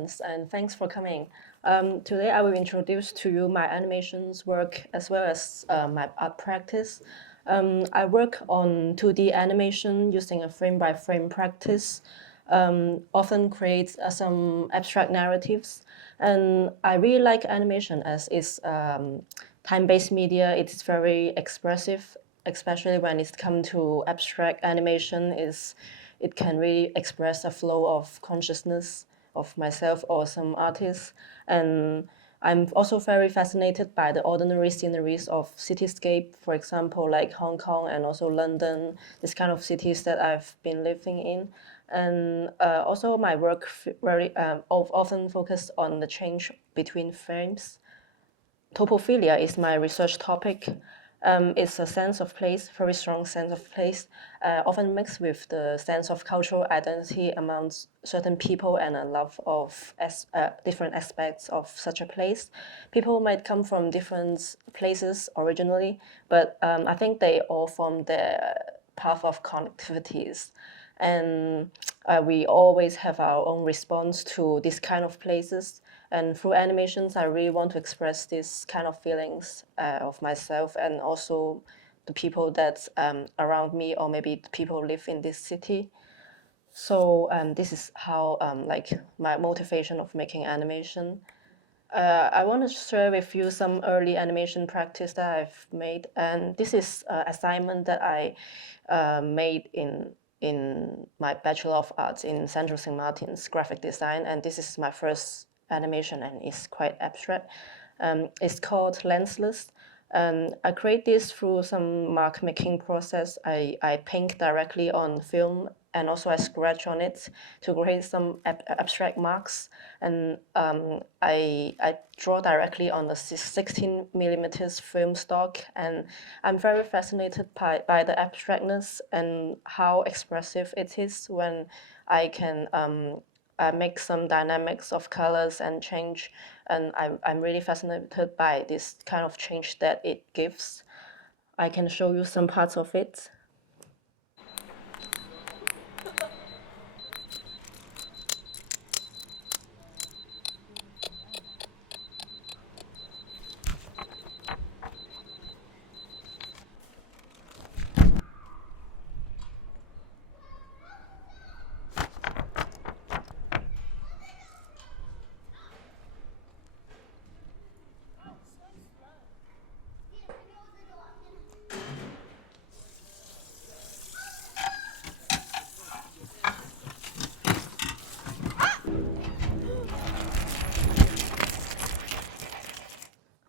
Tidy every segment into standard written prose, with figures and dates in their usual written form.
Lawrence, and thanks for coming. Today I will introduce to you my animations work as well as my art practice. I work on 2D animation using a frame-by-frame practice, often creates some abstract narratives. And I really like animation as it's time-based media. It's very expressive, especially when it's come to abstract animation. It can really express a flow of consciousness of myself or some artists. And I'm also very fascinated by the ordinary sceneries of cityscape, for example, like Hong Kong and also London, this kind of cities that I've been living in. And also my work very often focused on the change between frames. Topophilia is my research topic. It's a sense of place, very strong sense of place, often mixed with the sense of cultural identity among certain people and a love of different aspects of such a place. People might come from different places originally, but I think they all form their path of connectivities. And we always have our own response to this kind of places. And through animations, I really want to express this kind of feelings of myself and also the people that's around me, or maybe the people who live in this city. So this is how like my motivation of making animation. I want to share with you some early animation practice that I've made, and this is an assignment that I made in my Bachelor of Arts in Central St. Martin's graphic design, and this is my first animation, and it's quite abstract. It's called Lensless. I create this through some mark making process. I paint directly on film, and also I scratch on it to create some abstract marks. And I draw directly on the 16 millimeters film stock. And I'm very fascinated by the abstractness and how expressive it is when I can make some dynamics of colors and change. And I'm really fascinated by this kind of change that it gives. I can show you some parts of it.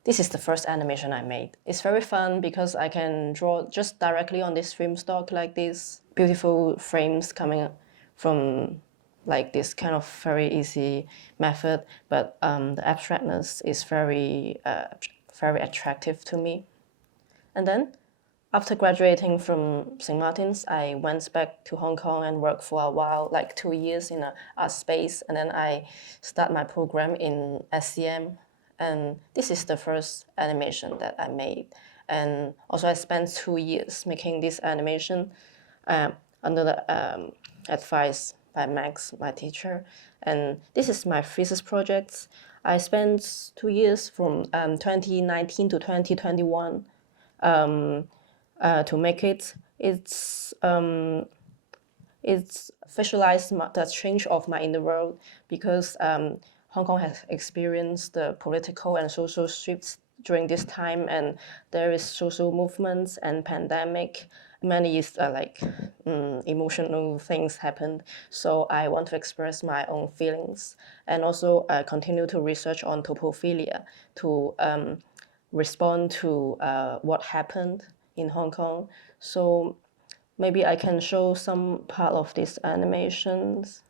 This is the first animation I made. It's very fun because I can draw just directly on this film stock, like these beautiful frames coming from like this kind of very easy method, but the abstractness is very attractive to me. And then after graduating from St. Martin's, I went back to Hong Kong and worked for a while, like 2 years in an art space, and then I start my program in SCM. And this is the first animation that I made. And also I spent 2 years making this animation under the advice by Max, my teacher. And this is my thesis project. I spent 2 years from 2019 to 2021 to make it. It's visualized the change of my inner world because Hong Kong has experienced the political and social shifts during this time, and there is social movements and pandemic. Many emotional things happened. So I want to express my own feelings, and also continue to research on topophilia to respond to what happened in Hong Kong. So maybe I can show some part of these animations.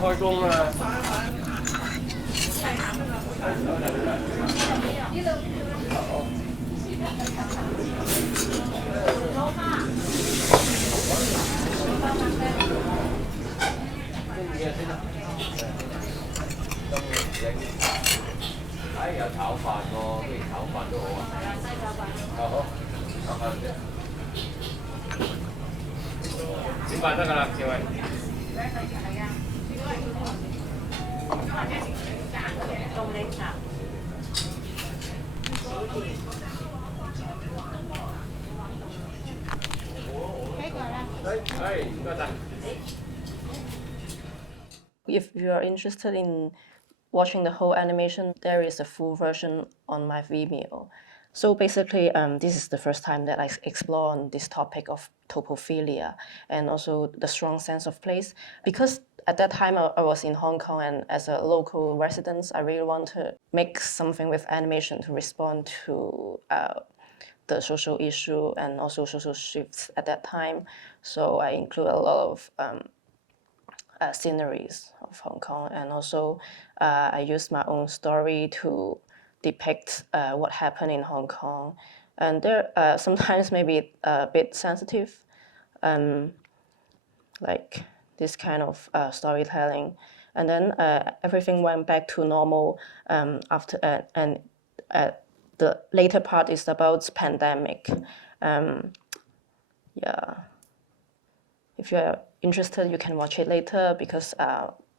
開工啦！哎，有炒飯喎，不如炒飯都好啊。西炒飯。好，炒飯啫。點辦得㗎啦，志偉？唔該晒。If you are interested in watching the whole animation, there is a full version on my Vimeo. So basically, this is the first time that I explore on this topic of topophilia and also the strong sense of place. Because at that time I was in Hong Kong, and as a local resident, I really want to make something with animation to respond to the social issue and also social shifts at that time. So I include a lot of sceneries of Hong Kong, and also I use my own story to depict what happened in Hong Kong. And they're sometimes maybe a bit sensitive, like this kind of storytelling. And then everything went back to normal after, and the later part is about pandemic. Yeah. If you're interested, you can watch it later because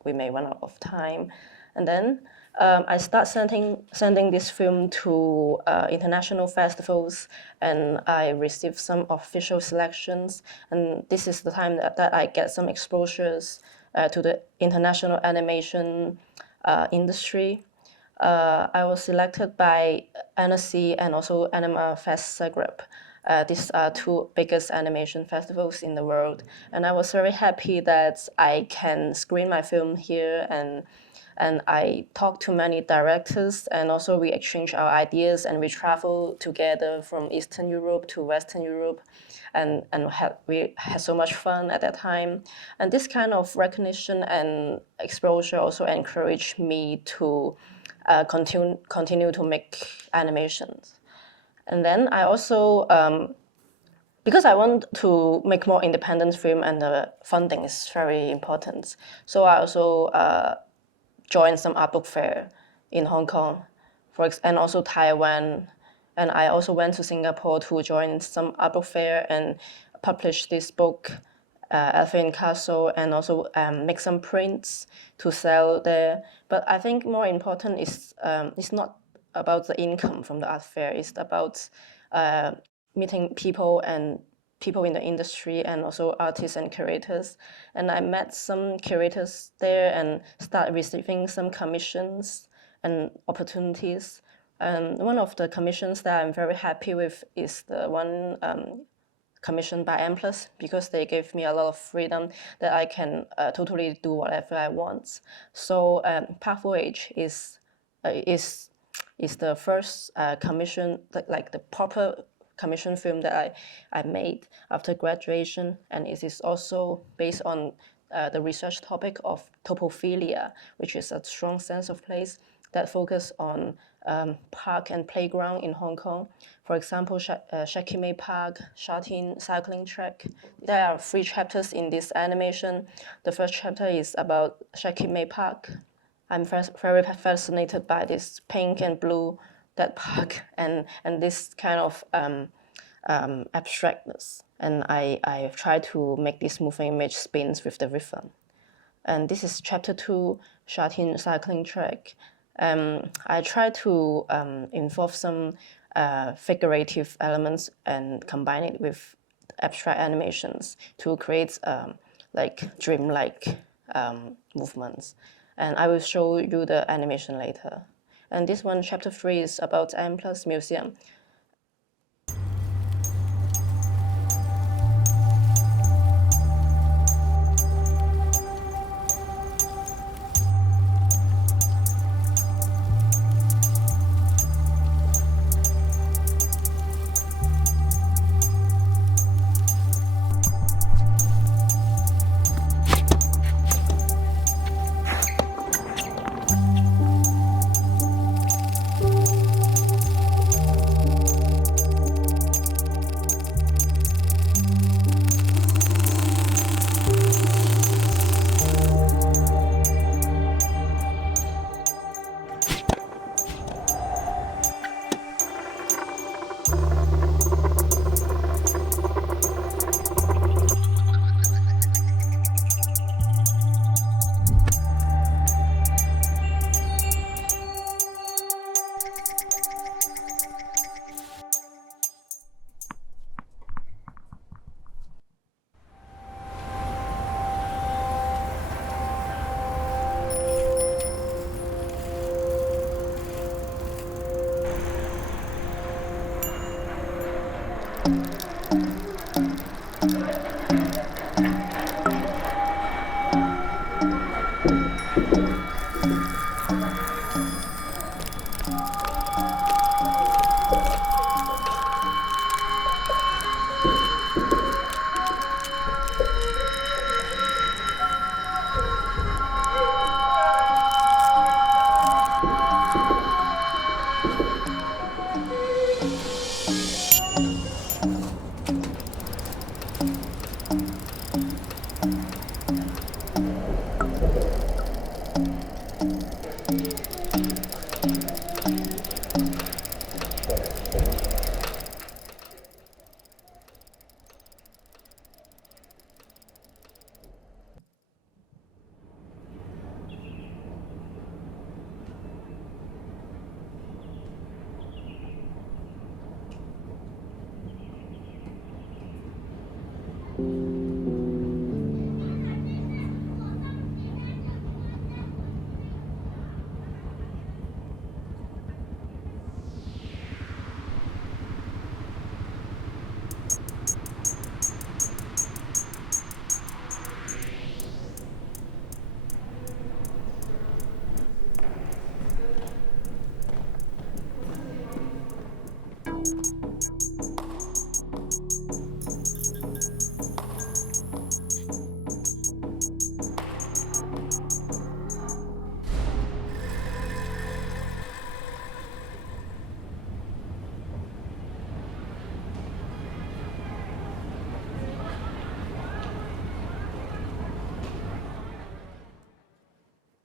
we may run out of time. And then I start sending this film to international festivals, and I received some official selections. And this is the time that I get some exposures to the international animation industry. I was selected by Annecy and also Anima Fest Zagreb. These are two biggest animation festivals in the world, and I was very happy that I can screen my film here, and I talked to many directors, and also we exchange our ideas, and we travel together from Eastern Europe to Western Europe, and we had so much fun at that time. And this kind of recognition and exposure also encouraged me to continue to make animations. And then I also, because I want to make more independent film, and the funding is very important, so I also joined some art book fair in Hong Kong, and also Taiwan. And I also went to Singapore to join some art book fair and publish this book, Elfin Castle, and also make some prints to sell there. But I think more important is it's not about the income from the art fair. It's about meeting people and people in the industry, and also artists and curators. And I met some curators there and started receiving some commissions and opportunities. And one of the commissions that I'm very happy with is the one commissioned by M+, because they gave me a lot of freedom that I can totally do whatever I want. So Park Voyage is the first commission, like the proper commission film that I made after graduation, and it is also based on the research topic of topophilia, which is a strong sense of place that focus on park and playground in Hong Kong. For example, Shaki Mei Park, Sha Tin cycling track. There are 3 chapters in this animation. The first chapter is about Shaki Mei Park. I'm very fascinated by this pink and blue, that park, and this kind of abstractness. And I tried to make this moving image spins with the rhythm. And this is chapter 2, Sha Tin cycling track. I tried to involve some figurative elements and combine it with abstract animations to create like dreamlike movements. And I will show you the animation later. And this one, chapter 3, is about M+ Museum.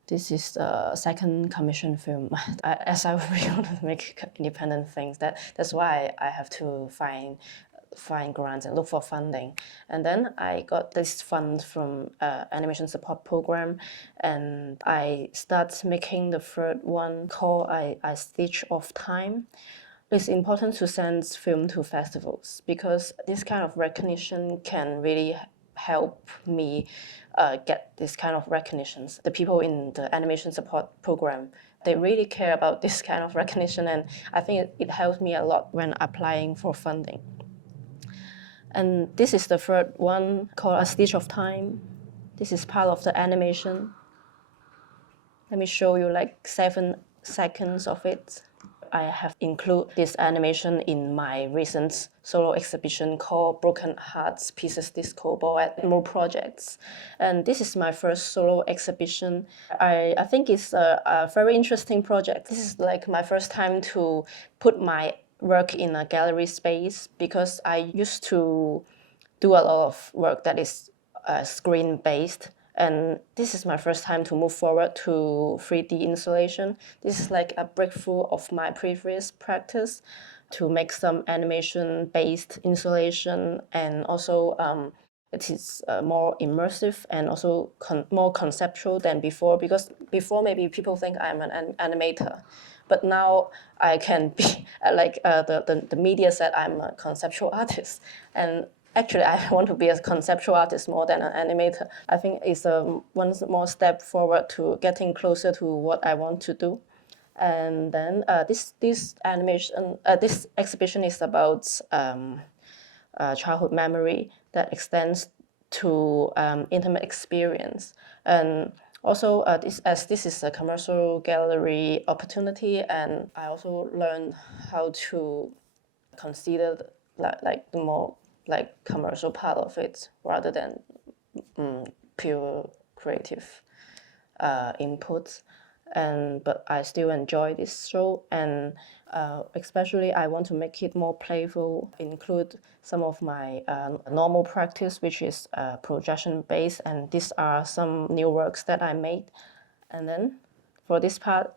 This is the second commission film. As I really want to make independent things, that's why I have to find grants and look for funding. And then I got this fund from animation support program, and I start making the third one called A Stitch of Time. It's important to send film to festivals because this kind of recognition can really help me get this kind of recognitions. The people in the animation support program, they really care about this kind of recognition, and I think it helps me a lot when applying for funding. And this is the third one called A Stitch of Time. This is part of the animation. Let me show you like 7 seconds of it. I have included this animation in my recent solo exhibition called Broken Hearts Pieces Disco Ball at More Projects. And this is my first solo exhibition. I think it's a very interesting project. This is like my first time to put my work in a gallery space because I used to do a lot of work that is screen-based. And this is my first time to move forward to 3D installation. This is like a breakthrough of my previous practice to make some animation-based installation, and also it is more immersive and also more conceptual than before, because before maybe people think I'm an animator. But now I can be like the media said I'm a conceptual artist. And actually, I want to be a conceptual artist more than an animator. I think it's one more step forward to getting closer to what I want to do. And then this exhibition is about childhood memory that extends to intimate experience. And also, this is a commercial gallery opportunity, and I also learned how to consider like the more like commercial part of it rather than pure creative inputs. But I still enjoy this show, and especially I want to make it more playful, include some of my normal practice, which is projection based, and these are some new works that I made. And then for this part,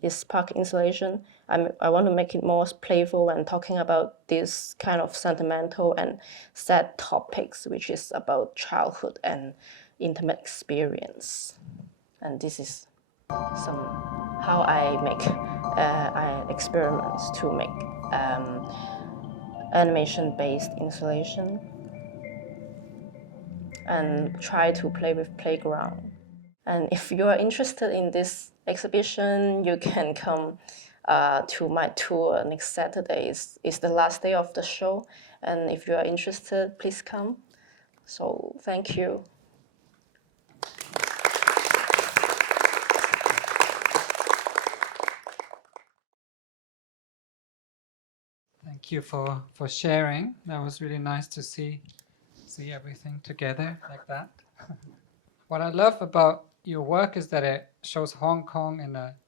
this park installation, I want to make it more playful and talking about this kind of sentimental and sad topics, which is about childhood and intimate experience. And this is some how I make experiments to make animation-based installation and try to play with playground. And if you are interested in this exhibition, you can come to my tour next Saturday. Is the last day of the show. And if you are interested, please come. So thank you. Thank you for sharing. That was really nice to see everything together like that. What I love about your work is that it shows Hong Kong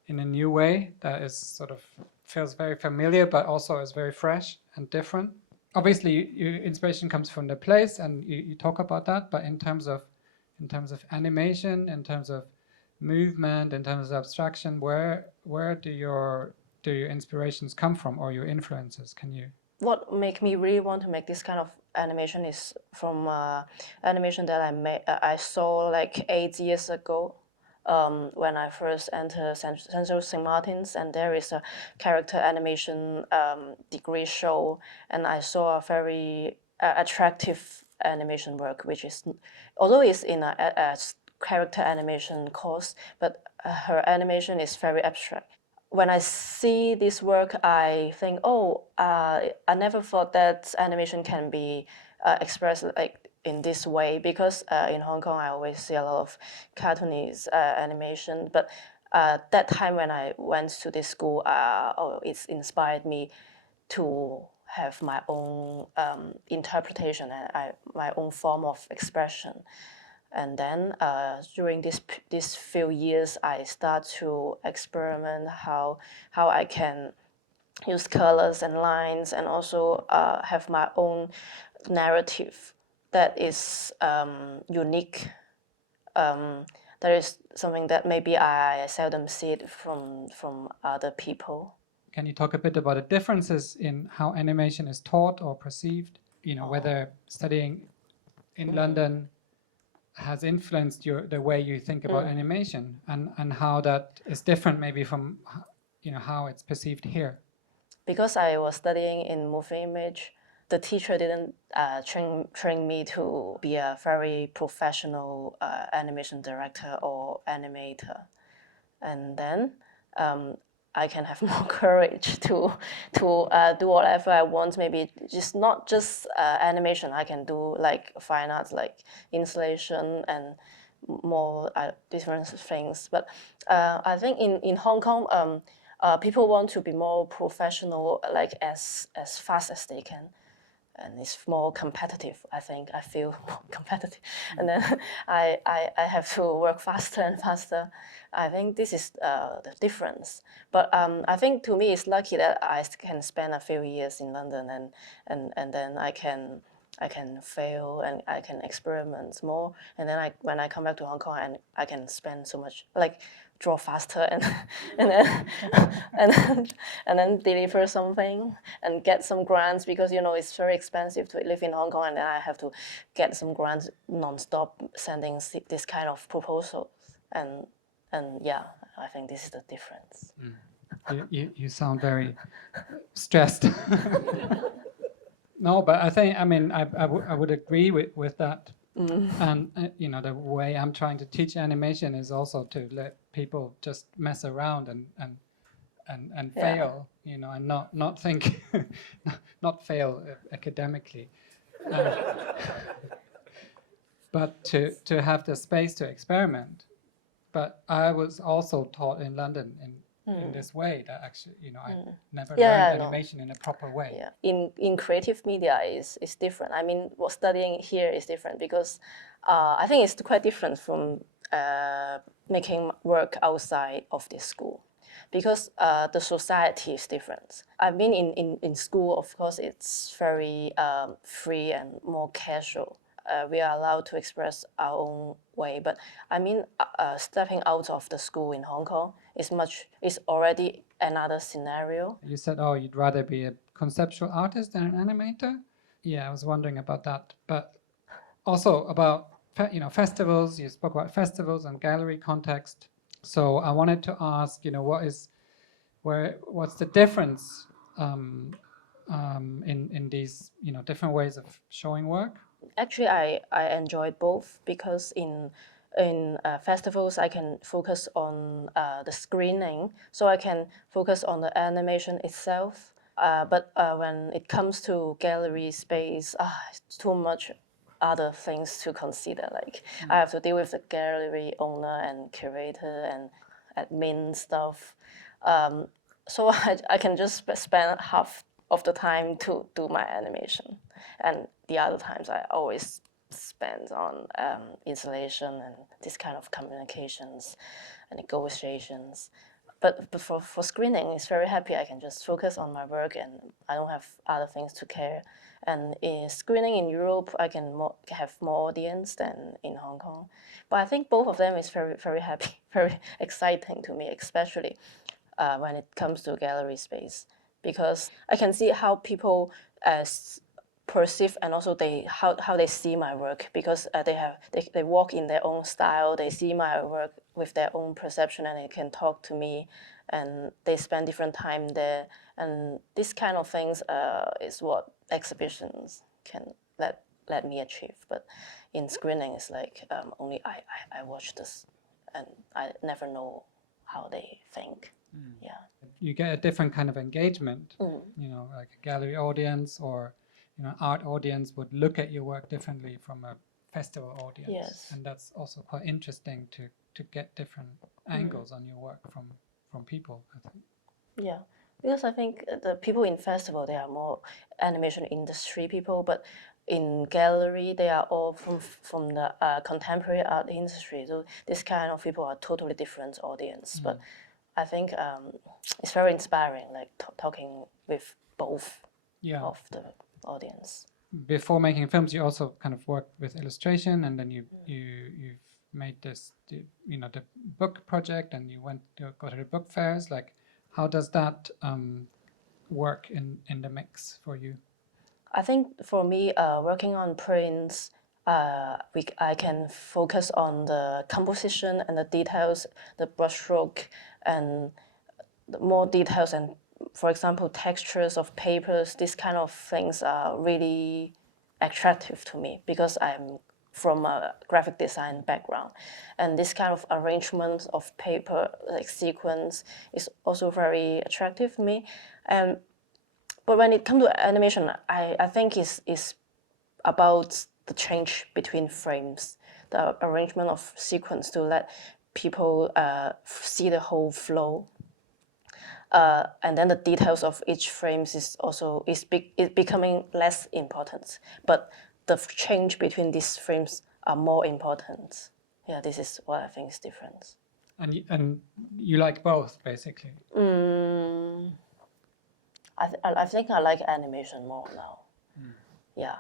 in a new way that is sort of feels very familiar, but also is very fresh and different. Obviously, your inspiration comes from the place, and you talk about that. But in terms of animation, in terms of movement, in terms of abstraction, where do your inspirations come from, or your influences? Can you? What make me really want to make this kind of animation is from animation that I saw like 8 years ago, when I first entered Central St. Martin's, and there is a character animation degree show, and I saw a very attractive animation work, which is, although it's in a character animation course, but her animation is very abstract. When I see this work, I think, oh, I never thought that animation can be expressed like in this way, because in Hong Kong I always see a lot of cartoonist animation. But that time when I went to this school, it's inspired me to have my own interpretation and my own form of expression. And then during these few years, I start to experiment how I can use colors and lines, and also have my own narrative that is unique. That is something that maybe I seldom see it from other people. Can you talk a bit about the differences in how animation is taught or perceived? Whether studying in London has influenced the way you think about animation, and how that is different maybe from how it's perceived here. Because I was studying in moving image, the teacher didn't train me to be a very professional animation director or animator. And then I can have more courage to do whatever I want. Maybe not just animation. I can do like fine arts, like installation and more different things. But I think in Hong Kong, people want to be more professional, like as fast as they can, and it's more competitive. I think I feel more competitive, and then I have to work faster and faster. I think this is the difference. But I think to me it's lucky that I can spend a few years in London, and then I can fail and I can experiment more, and then when I come back to Hong Kong, and I can spend so much, like draw faster and and then and then deliver something and get some grants, because it's very expensive to live in Hong Kong, and then I have to get some grants non-stop, sending this kind of proposals, and yeah, I think this is the difference. You sound very stressed. No, but I mean, I would agree with that. And the way I'm trying to teach animation is also to let people just mess around and fail, and not think, not fail academically, but to have the space to experiment. But I was also taught in London in this way, that actually, I never learned animation in a proper way. Yeah, in creative media is different. I mean, what studying here is different, because I think it's quite different from making work outside of this school, because the society is different. I mean, in school, of course, it's very free and more casual. We are allowed to express our own way. But I mean, stepping out of the school in Hong Kong is already another scenario. You said, oh, you'd rather be a conceptual artist than an animator? Yeah, I was wondering about that. But also about festivals. You spoke about festivals and gallery context. So I wanted to ask, what's the difference in these different ways of showing work? Actually, I enjoy both, because in festivals I can focus on the screening, so I can focus on the animation itself. But when it comes to gallery space, it's too much other things to consider. Like I have to deal with the gallery owner and curator and admin stuff. So I can just spend half of the time to do my animation, and the other times I always spend on installation and this kind of communications and negotiations. But for screening, it's very happy I can just focus on my work and I don't have other things to care. And in screening in Europe, I can have more audience than in Hong Kong. But I think both of them is very, very happy, very exciting to me, especially when it comes to gallery space, because I can see how people perceive and also how they see my work, because they walk in their own style, they see my work with their own perception and they can talk to me and they spend different time there, and this kind of things is what exhibitions can let me achieve. But in screening it's like only I watch this and I never know how they think. Yeah. You get a different kind of engagement, you know, like a gallery audience or, you know, art audience would look at your work differently from a festival audience. Yes. And that's also quite interesting to get different angles on your work from people, I think. Yeah, because I think the people in festival, they are more animation industry people, but in gallery, they are all from the contemporary art industry. So this kind of people are totally different audience. But I think it's very inspiring, like talking with both of the audience. Before making films, you also kind of worked with illustration, and then you've made this, you know, the book project, and you go to the book fairs. Like, how does that work in the mix for you? I think for me, working on prints, I can focus on the composition and the details, the brushstroke, and the more details, and for example, textures of papers. These kind of things are really attractive to me because I'm from a graphic design background, and this kind of arrangement of paper, like sequence, is also very attractive to me. But when it comes to animation, I think it's about the change between frames, the arrangement of sequence to let people see the whole flow. And then the details of each frames is also becoming less important. But the change between these frames are more important. Yeah, this is what I think is different. And you like both, basically. I think I like animation more now. Yeah.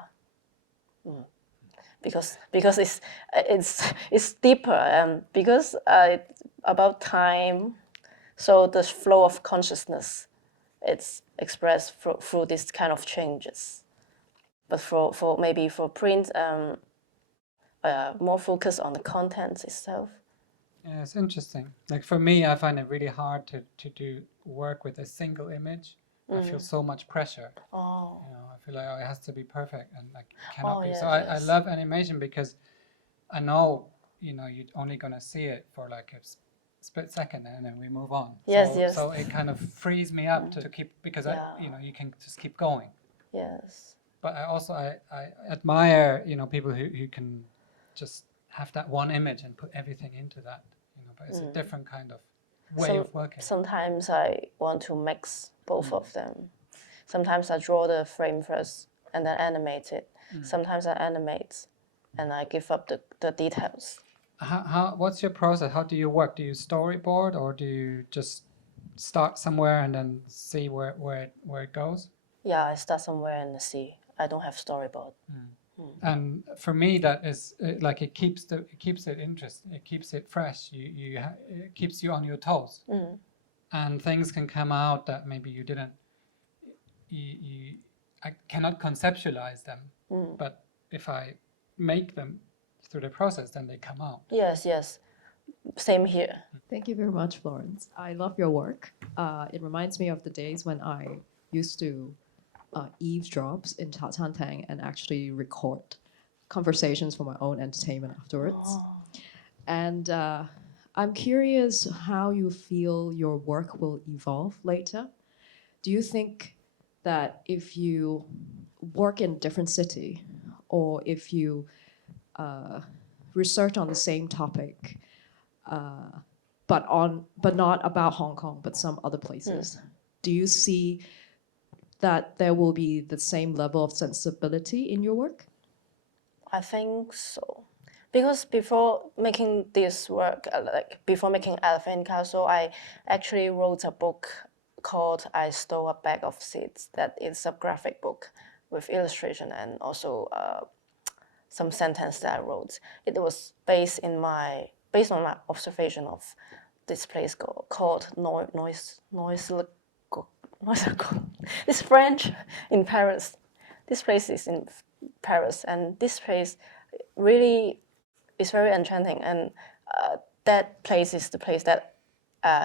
Because it's deeper, and because it's about time, so the flow of consciousness, it's expressed through this kind of changes. But for maybe for print, more focus on the content itself. Yeah, it's interesting. Like for me, I find it really hard to do work with a single image. I feel so much pressure. Oh. You know, I feel like it has to be perfect, and like it cannot be. Yes, So I yes. love animation because I know, you know, you're only gonna see it for like a split second, and then we move on. Yes, so, yes. So it kind of frees me up to keep, because you know, you can just keep going. Yes. But I admire, you know, people who can just have that one image and put everything into that. You know, but it's a different kind of way of working. Sometimes I want to mix both of them. Sometimes I draw the frame first and then animate it. Sometimes I animate and I give up the details. What's your process? How do you work? Do you storyboard, or do you just start somewhere and then see where it goes? Yeah, I start somewhere and see. I don't have storyboard. And for me, that is like it keeps it interesting. It keeps it fresh. It keeps you on your toes. And things can come out that maybe you didn't. I cannot conceptualize them, but if I make them through the process, then they come out. Yes, yes. Same here. Thank you very much, Florence. I love your work. It reminds me of the days when I used to eavesdrop in Ta Tan Tang and actually record conversations for my own entertainment afterwards. And I'm curious how you feel your work will evolve later. Do you think that if you work in a different city or if you research on the same topic, but not about Hong Kong, but some other places, do you see that there will be the same level of sensibility in your work? I think so. Because before making this work, before making Elephant Castle, I actually wrote a book called I Stole a Bag of Seeds. That is a graphic book with illustration and also some sentence that I wrote. It was based on my observation of this place called Noisy. It's French in Paris. This place is in Paris, and this place really is very enchanting. And that place is the place that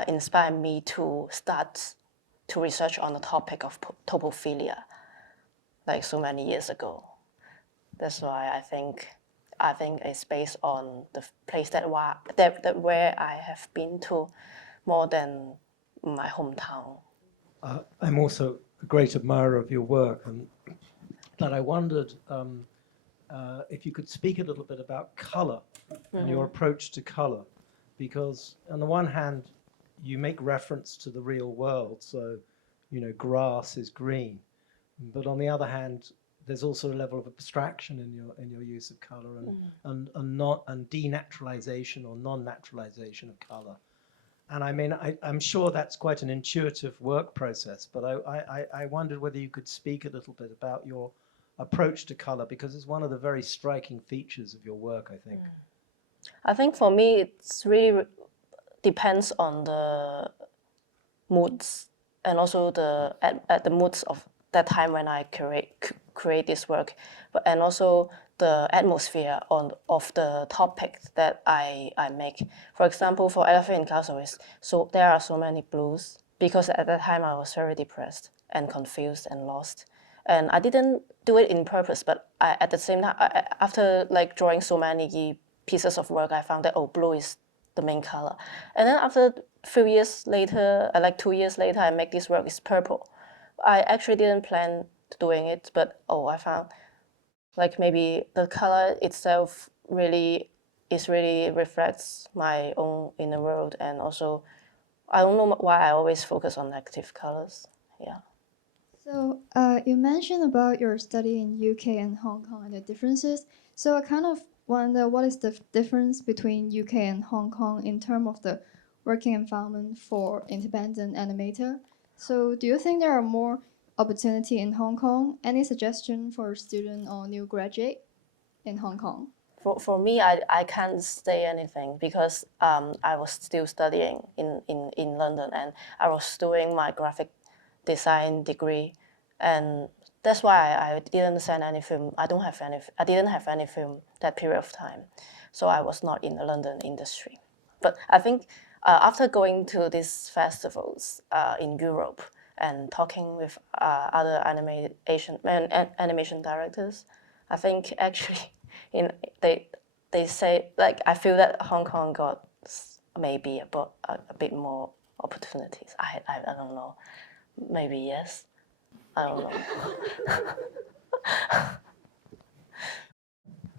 inspired me to start to research on the topic of topophilia, like so many years ago. That's why I think it's based on the place that where I have been to more than my hometown. I'm also a great admirer of your work, but I wondered if you could speak a little bit about color and your approach to color, because on the one hand, you make reference to the real world, so grass is green, but on the other hand, there's also a level of abstraction in your use of color and denaturalization or non-naturalization of color. And I mean, I'm sure that's quite an intuitive work process, but I wondered whether you could speak a little bit about your approach to color, because it's one of the very striking features of your work, I think. I think for me, it's really depends on the moods and also the moods of that time when I create this work, and also the atmosphere of the topic that I make. For example, for Elephant Castle, there are so many blues, because at that time I was very depressed and confused and lost. And I didn't do it in purpose, but at the same time, after drawing so many pieces of work, I found that blue is the main color. And then after a few years later, 2 years later, I make this work, it's purple. I actually didn't plan doing it, but I found maybe the color itself really reflects my own inner world, and also I don't know why I always focus on negative colors. Yeah. So you mentioned about your study in UK and Hong Kong and the differences. So I kind of wonder, what is the difference between UK and Hong Kong in terms of the working environment for independent animator? So do you think there are more opportunity in Hong Kong? Any suggestion for a student or new graduate in Hong Kong? For me, I can't say anything, because I was still studying in London, and I was doing my graphic design degree, and that's why I didn't send any film. I didn't have any film that period of time, so I was not in the London industry. But I think after going to these festivals in Europe and talking with other animation directors, I think actually they say, I feel that Hong Kong got maybe a bit more opportunities. I don't know. Maybe yes. I don't know.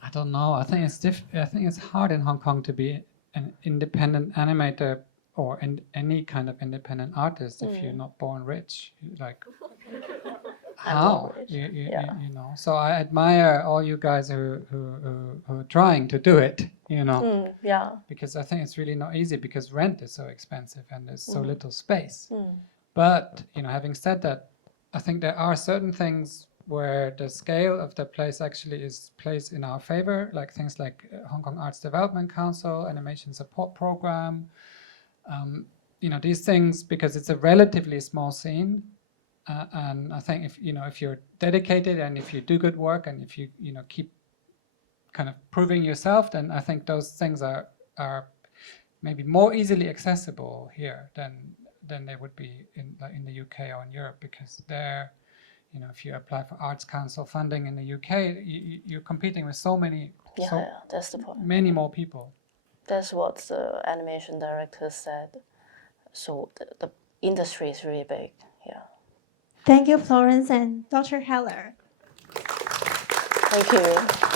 I don't know. I think it's hard in Hong Kong to be an independent animator or any kind of independent artist if you're not born rich. How? You know. So I admire all you guys who are trying to do it. Yeah. Because I think it's really not easy, because rent is so expensive and there's so little space. But having said that, I think there are certain things where the scale of the place actually plays in our favor, like things like Hong Kong Arts Development Council, Animation Support Program. These things, because it's a relatively small scene, and I think if you're dedicated and if you do good work and if you keep kind of proving yourself, then I think those things are maybe more easily accessible here than they would be in the UK or in Europe, because there, if you apply for Arts Council funding in the UK, you're competing with so many, that's the point. Many more people. That's what the animation director said. So the industry is really big. Yeah. Thank you, Florence and Dr. Heller. Thank you.